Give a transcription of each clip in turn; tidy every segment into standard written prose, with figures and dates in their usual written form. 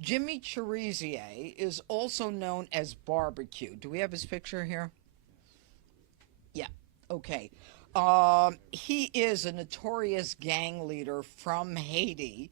Jimmy Chérizier is also known as Barbecue. Do we have his picture here? Yeah. Okay. He is a notorious gang leader from Haiti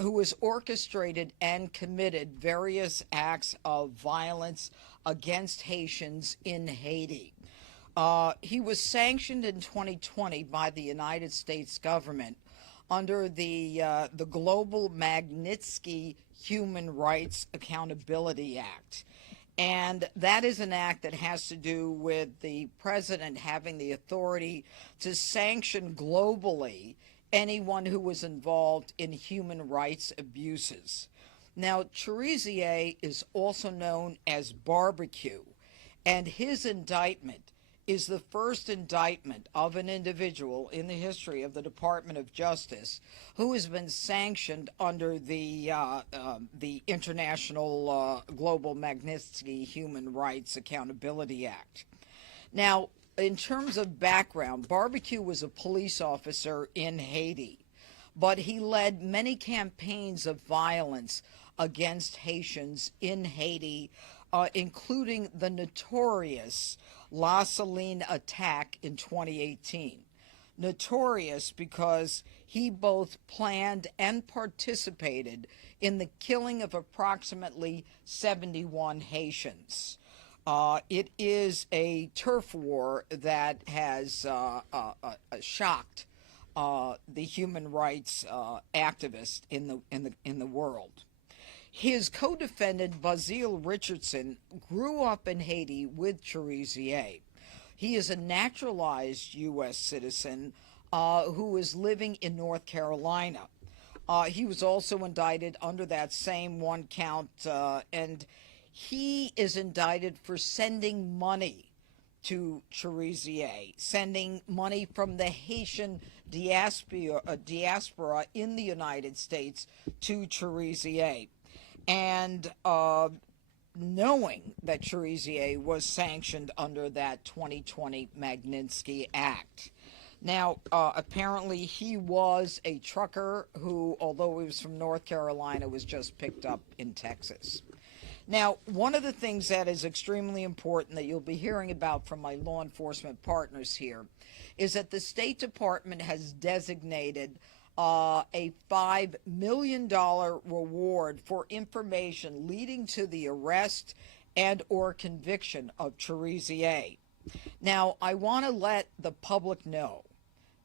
who has orchestrated and committed various acts of violence against Haitians in Haiti. He was sanctioned in 2020 by the United States government under the Global Magnitsky Human Rights Accountability Act. And that is an act that has to do with the president having the authority to sanction globally anyone who was involved in human rights abuses. Now, Cherizier is also known as Barbecue, and his indictment is the first indictment of an individual in the history of the Department of Justice who has been sanctioned under the International Global Magnitsky Human Rights Accountability Act. Now, in terms of background, Barbecue was a police officer in Haiti, but he led many campaigns of violence against Haitians in Haiti, including the notorious La Saline attack in 2018. Notorious because he both planned and participated in the killing of approximately 71 Haitians. It is a turf war that has shocked the human rights activists in the world. His co-defendant, Basile Richardson, grew up in Haiti with Cherizier. He is a naturalized U.S. citizen who is living in North Carolina. He was also indicted under that same one count, and he is indicted for sending money to Cherizier, sending money from the Haitian diaspora in the United States to Cherizier. And knowing that Cherizier was sanctioned under that 2020 Magnitsky Act. Now, apparently he was a trucker who, although he was from North Carolina, was just picked up in Texas. Now, one of the things that is extremely important that you'll be hearing about from my law enforcement partners here is that the State Department has designated a $5 million reward for information leading to the arrest and or conviction of Cherizier. Now, I want to let the public know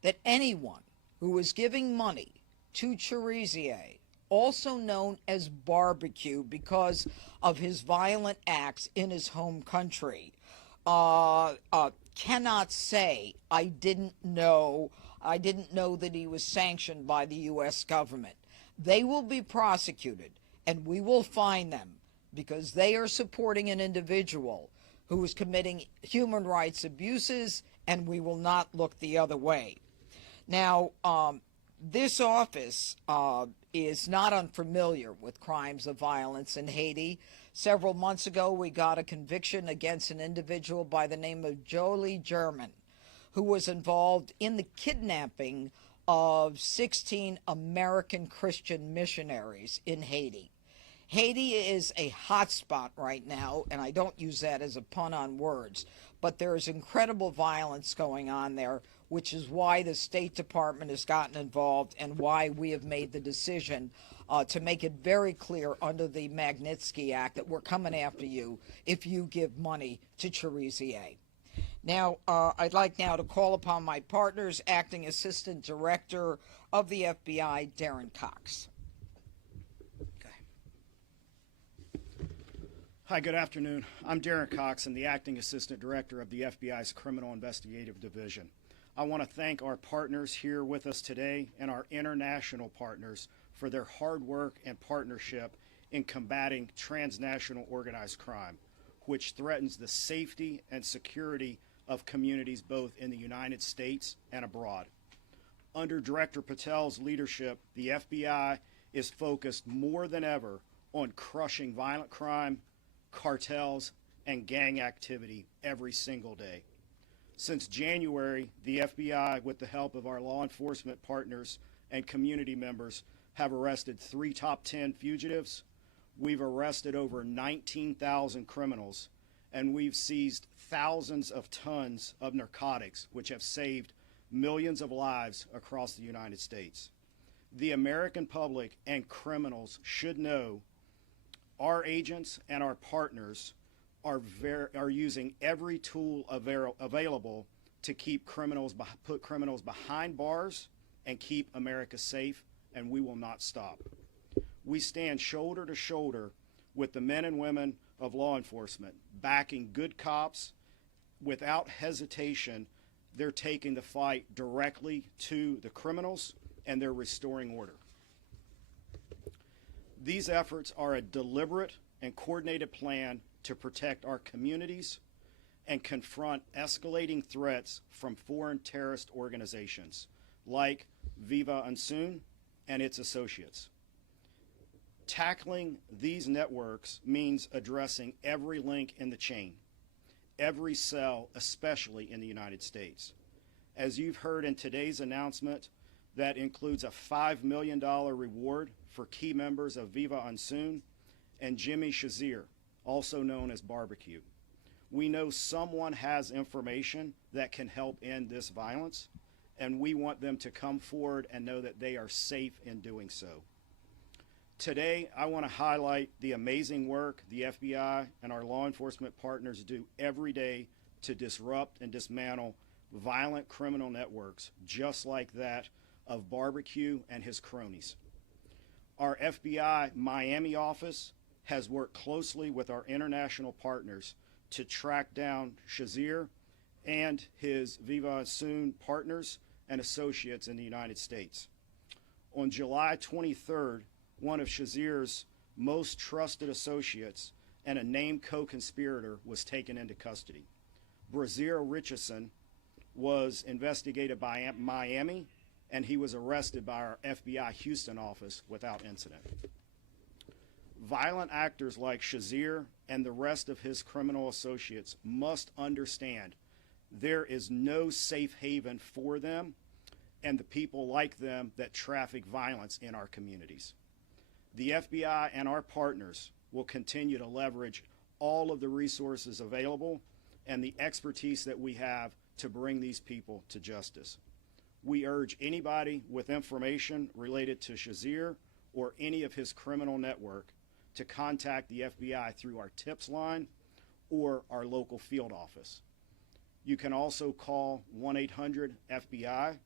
that anyone who is giving money to Cherizier, also known as Barbecue because of his violent acts in his home country, cannot say, I didn't know that he was sanctioned by the U.S. government. They will be prosecuted, and we will fine them because they are supporting an individual who is committing human rights abuses, and we will not look the other way. Now, this office is not unfamiliar with crimes of violence in Haiti. Several months ago, we got a conviction against an individual by the name of Jolie German, who was involved in the kidnapping of 16 American Christian missionaries in Haiti. Haiti is a hot spot right now, and I don't use that as a pun on words, but there is incredible violence going on there, which is why the State Department has gotten involved and why we have made the decision to make it very clear under the Magnitsky Act that we're coming after you if you give money to Cherizier. Now, I'd like now to call upon my partners, Acting Assistant Director of the FBI, Darren Cox. Hi, good afternoon. I'm Darren Cox, and the Acting Assistant Director of the FBI's Criminal Investigative Division. I want to thank our partners here with us today and our international partners for their hard work and partnership in combating transnational organized crime, which threatens the safety and security of communities both in the United States and abroad. Under Director Patel's leadership, the FBI is focused more than ever on crushing violent crime, cartels, and gang activity every single day. Since January, the FBI, with the help of our law enforcement partners and community members, have arrested 3 top 10 fugitives, We've arrested over 19,000 criminals, and we've seized thousands of tons of narcotics, which have saved millions of lives across the United States. The American public and criminals should know our agents and our partners are using every tool available to put criminals behind bars and keep America safe, and we will not stop. We stand shoulder to shoulder with the men and women of law enforcement, backing good cops. Without hesitation, they're taking the fight directly to the criminals, and they're restoring order. These efforts are a deliberate and coordinated plan to protect our communities and confront escalating threats from foreign terrorist organizations like Viv Ansanm and its associates. Tackling these networks means addressing every link in the chain, every cell, especially in the United States. As you've heard in today's announcement, that includes a $5 million reward for key members of Viv Ansanm and Jimmy Chérizier, also known as Barbecue. We know someone has information that can help end this violence, and we want them to come forward and know that they are safe in doing so. Today, I want to highlight the amazing work the FBI and our law enforcement partners do every day to disrupt and dismantle violent criminal networks, just like that of Barbecue and his cronies. Our FBI Miami office has worked closely with our international partners to track down Chérizier and his Viv Ansanm partners and associates in the United States. On July 23rd, one of Chérizier's most trusted associates and a named co-conspirator was taken into custody. Brazier Richardson was investigated by Miami, and he was arrested by our FBI Houston office without incident. Violent actors like Chérizier and the rest of his criminal associates must understand there is no safe haven for them and the people like them that traffic violence in our communities. The FBI and our partners will continue to leverage all of the resources available and the expertise that we have to bring these people to justice. We urge anybody with information related to Chérizier or any of his criminal network to contact the FBI through our TIPS line or our local field office. You can also call 1-800-FBI,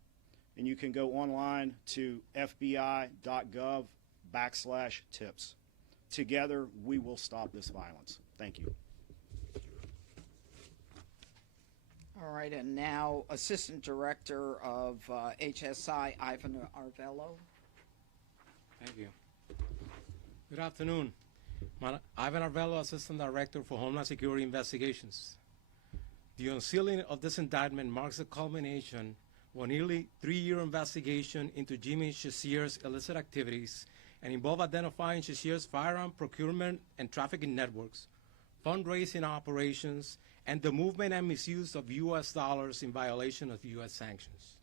and you can go online to fbi.gov/tips. Together, we will stop this violence. Thank you. All right, and now Assistant Director of HSI, Ivan Arvello. Thank you. Good afternoon. Ivan Arvello, Assistant Director for Homeland Security Investigations. The unsealing of this indictment marks the culmination of a nearly 3-year investigation into Jimmy Chérizier's illicit activities and involved identifying Chérizier's firearm procurement and trafficking networks, fundraising operations, and the movement and misuse of U.S. dollars in violation of U.S. sanctions.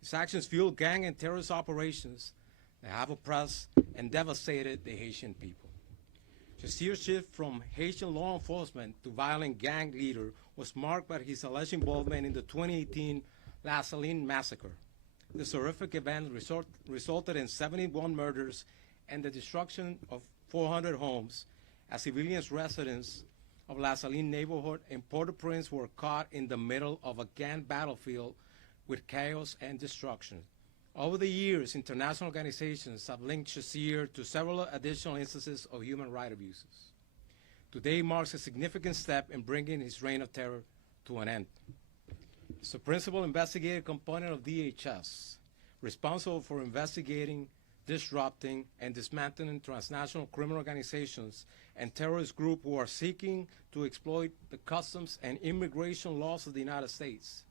These actions fuel gang and terrorist operations that have oppressed and devastated the Haitian people. Chérizier's shift from Haitian law enforcement to violent gang leader was marked by his alleged involvement in the 2018 La Saline massacre. This horrific event resulted in 71 murders and the destruction of 400 homes as civilians residents of La Saline neighborhood in Port-au-Prince were caught in the middle of a gang battlefield with chaos and destruction. Over the years, international organizations have linked Chérizier to several additional instances of human rights abuses. Today marks a significant step in bringing his reign of terror to an end. As the principal investigative component of DHS, responsible for investigating, disrupting, and dismantling transnational criminal organizations and terrorist groups who are seeking to exploit the customs and immigration laws of the United States.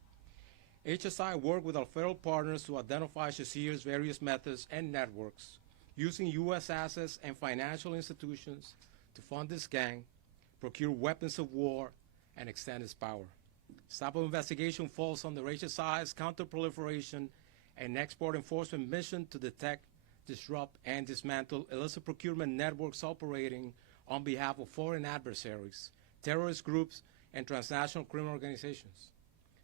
HSI worked with our federal partners to identify Chérizier's various methods and networks, using U.S. assets and financial institutions to fund this gang, procure weapons of war, and extend its power. This type of investigation falls under HSI's counterproliferation and export enforcement mission to detect, disrupt, and dismantle illicit procurement networks operating on behalf of foreign adversaries, terrorist groups, and transnational criminal organizations.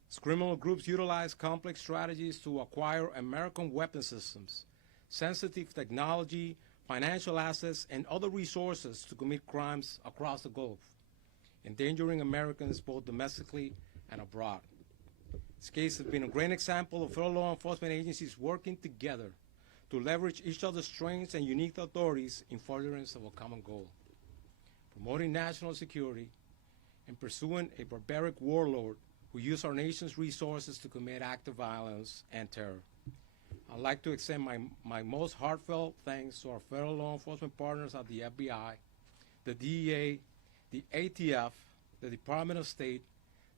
These criminal groups utilize complex strategies to acquire American weapon systems, sensitive technology, financial assets, and other resources to commit crimes across the Gulf, endangering Americans both domestically and abroad. This case has been a great example of federal law enforcement agencies working together to leverage each other's strengths and unique authorities in furtherance of a common goal, promoting national security and pursuing a barbaric warlord who used our nation's resources to commit acts of violence and terror. I'd like to extend my most heartfelt thanks to our federal law enforcement partners at the FBI, the DEA, the ATF, the Department of State,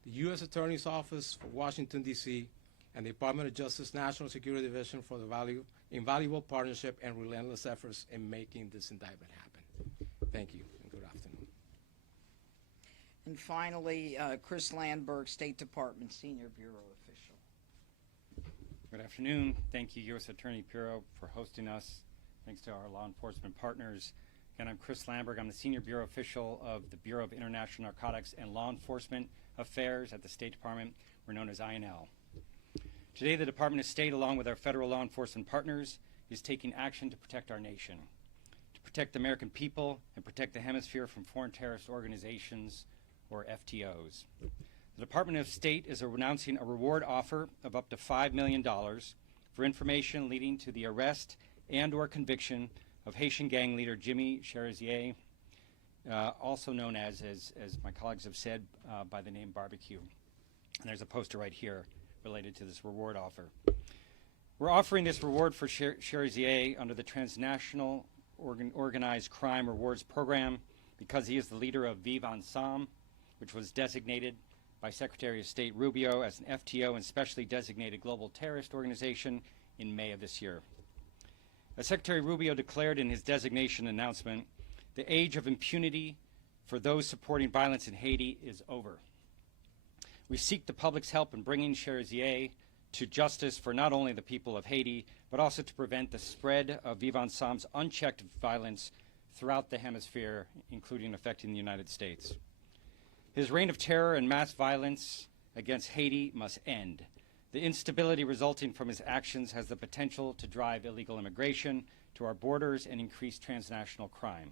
the U.S. Attorney's Office for Washington, D.C., and the Department of Justice National Security Division for the invaluable partnership and relentless efforts in making this indictment happen. Thank you, and good afternoon. And finally, Chris Landberg, State Department Senior Bureau Official. Good afternoon. Thank you, U.S. Attorney Pirro, for hosting us. Thanks to our law enforcement partners. Again, I'm Chris Landberg. I'm the Senior Bureau Official of the Bureau of International Narcotics and Law Enforcement Affairs at the State Department. We're known as INL. Today, the Department of State, along with our federal law enforcement partners, is taking action to protect our nation, to protect the American people, and protect the hemisphere from foreign terrorist organizations, or FTOs. The Department of State is announcing a reward offer of up to $5 million for information leading to the arrest and or conviction of Haitian gang leader Jimmy Chérizier, also known as my colleagues have said, by the name Barbecue. And there's a poster right here related to this reward offer. We're offering this reward for Chérizier under the Transnational Organized Crime Rewards Program because he is the leader of Viv Ansanm, which was designated by Secretary of State Rubio as an FTO and specially designated global terrorist organization in May of this year. As Secretary Rubio declared in his designation announcement, the age of impunity for those supporting violence in Haiti is over. We seek the public's help in bringing Chérizier to justice for not only the people of Haiti, but also to prevent the spread of Viv Ansam's unchecked violence throughout the hemisphere, including affecting the United States. His reign of terror and mass violence against Haiti must end. The instability resulting from his actions has the potential to drive illegal immigration to our borders and increase transnational crime.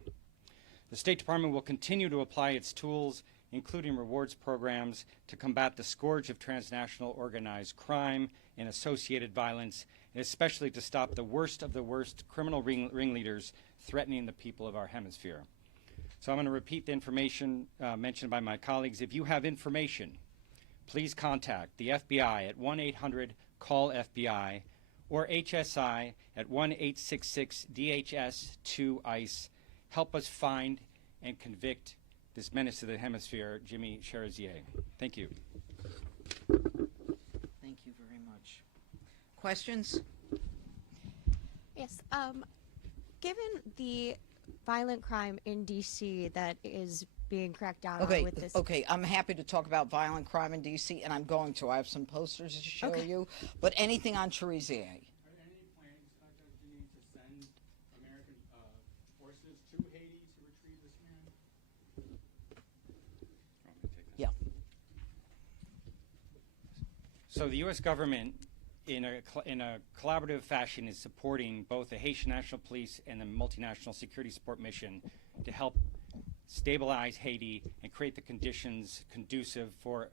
The State Department will continue to apply its tools, including rewards programs, to combat the scourge of transnational organized crime and associated violence, and especially to stop the worst of the worst criminal ringleaders threatening the people of our hemisphere. So I'm going to repeat the information mentioned by my colleagues. If you have information, please contact the FBI at 1-800-CALL-FBI or HSI at 1-866-DHS-2-ICE. Help us find and convict this menace to the hemisphere, Jimmy Chérizier. Thank you. Thank you very much. Questions? Yes. Given the violent crime in D.C. that is being cracked down on with this. Okay, I'm happy to talk about violent crime in D.C., and I'm going to. I have some posters to show Okay. you. But anything on Chérizier? Are there any plans, Dr. Jeanine, to send American forces to Haiti to retrieve this man? Yeah. So the U.S. government, in a collaborative fashion, is supporting both the Haitian National Police and the multinational security support mission to help stabilize Haiti and create the conditions conducive for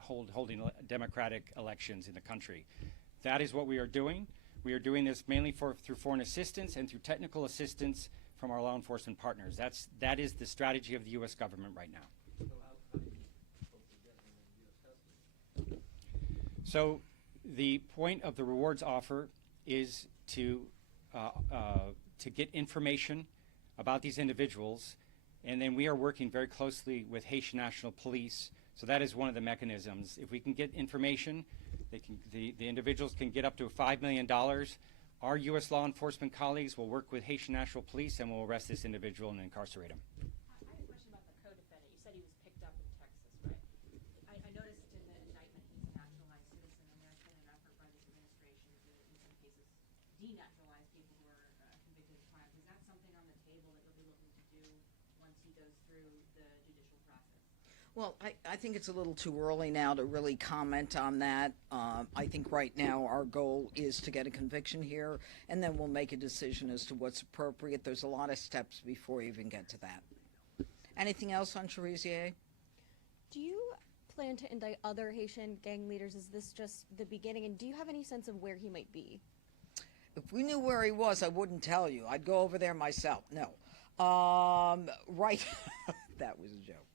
holding democratic elections in the country. That is what we are doing. We are doing this mainly through foreign assistance and through technical assistance from our law enforcement partners. That is the strategy of the U.S. government right now. So the point of the rewards offer is to get information about these individuals, and then we are working very closely with Haitian National Police. So that is one of the mechanisms. If we can get information, the individuals can get up to $5 million. Our U.S. law enforcement colleagues will work with Haitian National Police and will arrest this individual and incarcerate him. I have a question about the co-defendant. You said he was picked up in Texas, right? I noticed in the indictment he's a naturalized citizen, and there's been an effort by this administration to, in some cases, denaturalize people who are Well, I think it's a little too early now to really comment on that. I think right now our goal is to get a conviction here, and then we'll make a decision as to what's appropriate. There's a lot of steps before you even get to that. Anything else on Chérizier? Do you plan to indict other Haitian gang leaders? Is this just the beginning? And do you have any sense of where he might be? If we knew where he was, I wouldn't tell you. I'd go over there myself. No. Right. That was a joke.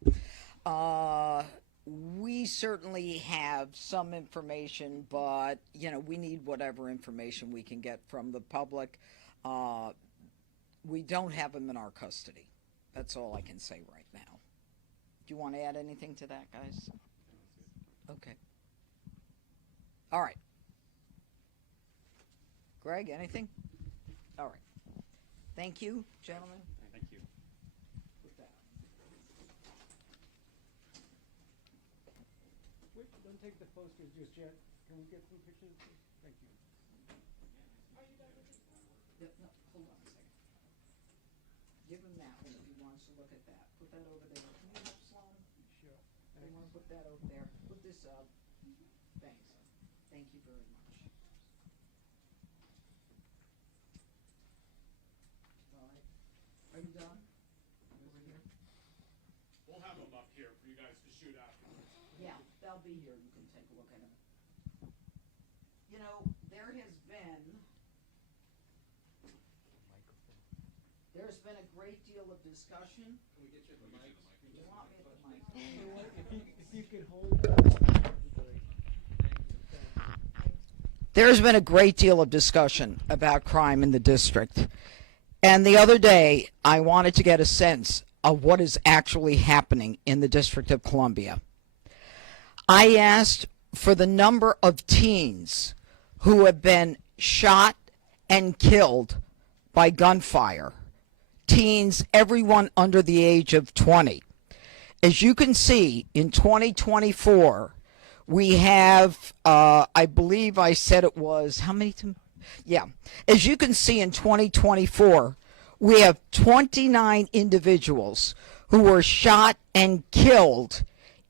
We certainly have some information, but, you know, we need whatever information we can get from the public. We don't have him in our custody. That's all I can say right now. Do you want to add anything to that, guys? Okay. All right. Greg, anything? All right. Thank you, gentlemen. Thank you. Wait, don't take the posters just yet. Can we get some pictures? Thank you. No, hold on a second. Give him that one if he wants to look at that. Put that over there. Can you help Sloan? Sure. They want to put that over there. Put this up. Thanks. Thank you very much. All right. Are you done? Over here? We'll have them up here for you guys to shoot afterwards. Yeah, they'll be here. You can take a look at them. You know, there's been a great deal of discussion. Can we get you the mic? You want me at the mic? If you could hold that. There's been a great deal of discussion about crime in the district. And the other day, I wanted to get a sense of what is actually happening in the District of Columbia. I asked for the number of teens who have been shot and killed by gunfire. Teens, everyone under the age of 20. As you can see, in 2024, we have, I believe I said it was, how many? Yeah. As you can see, in 2024, we have 29 individuals who were shot and killed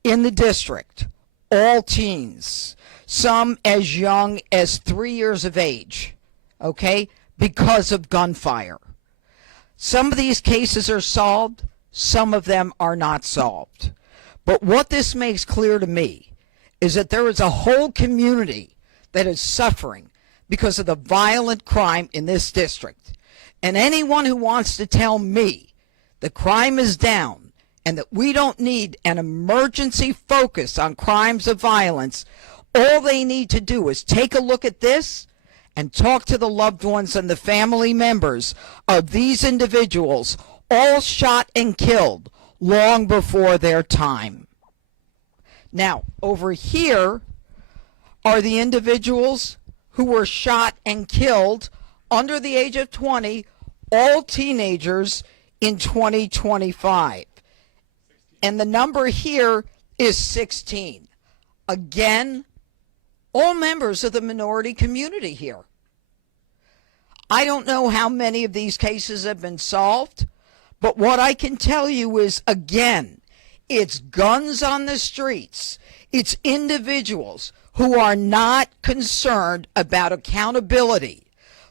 in the district, all teens, some as young as 3 years of age, okay, because of gunfire. Some of these cases are solved, some of them are not solved. But what this makes clear to me is that there is a whole community that is suffering because of the violent crime in this district. And anyone who wants to tell me the crime is down and that we don't need an emergency focus on crimes of violence, all they need to do is take a look at this and talk to the loved ones and the family members of these individuals, all shot and killed long before their time. Now, over here are the individuals who were shot and killed under the age of 20, all teenagers in 2025. And the number here is 16. Again, all members of the minority community here. I don't know how many of these cases have been solved, but what I can tell you is, again, it's guns on the streets. It's individuals who are not concerned about accountability,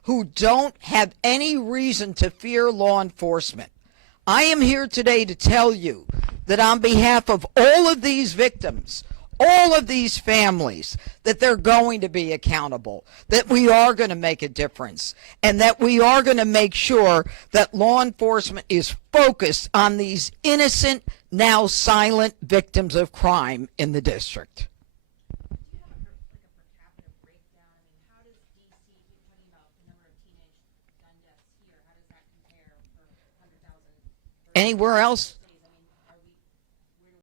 who don't have any reason to fear law enforcement. I am here today to tell you that on behalf of all of these victims, all of these families, that they're going to be accountable, that we are going to make a difference, and that we are going to make sure that law enforcement is focused on these innocent, now silent victims of crime in the district. Do you have a per capita breakdown? I mean, how does DC, keep talking about the number of teenage gun deaths here, how does that compare for 100,000? Anywhere else?